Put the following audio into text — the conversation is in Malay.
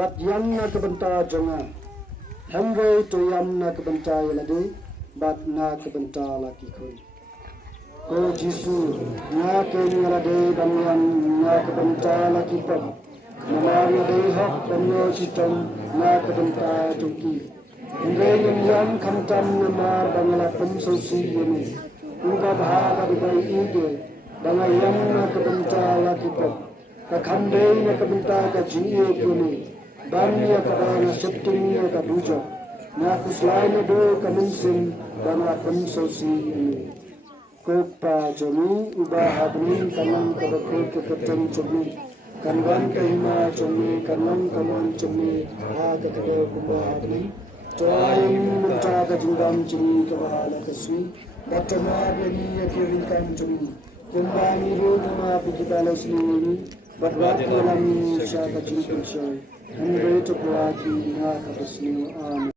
Wat yang na kebenta jonga, hanggai to yam na kebenta yalade, bat na kebenta laki koi. Ko Jisu, na ke ngalade banyan na kebenta laki pom, nalar yade hok banyo sitom na kebenta tuki. Hanggai yang kamtam namar bangala pom sosi yene, unga bahaga dibai ide, bangayam na kebenta laki pom, kakande na kebenta kajiye kuni. Banya kabana septimnya kaduja, na kuslaina do kamunsin bangla pensosi ini. Kopa jomi ubah habni kanang kabakul keketeng jomi, kanwan kahima jomi kanang kaman jomi ha ketika kubah habni. Toaing minta kajungam jomi kabahala kasui, batama bagi yakirinkan jomi. Kumbani ro nama pikitala sini, batwati alami syaka jingkul shoy. Hanggai to pelaki na kapasni amin.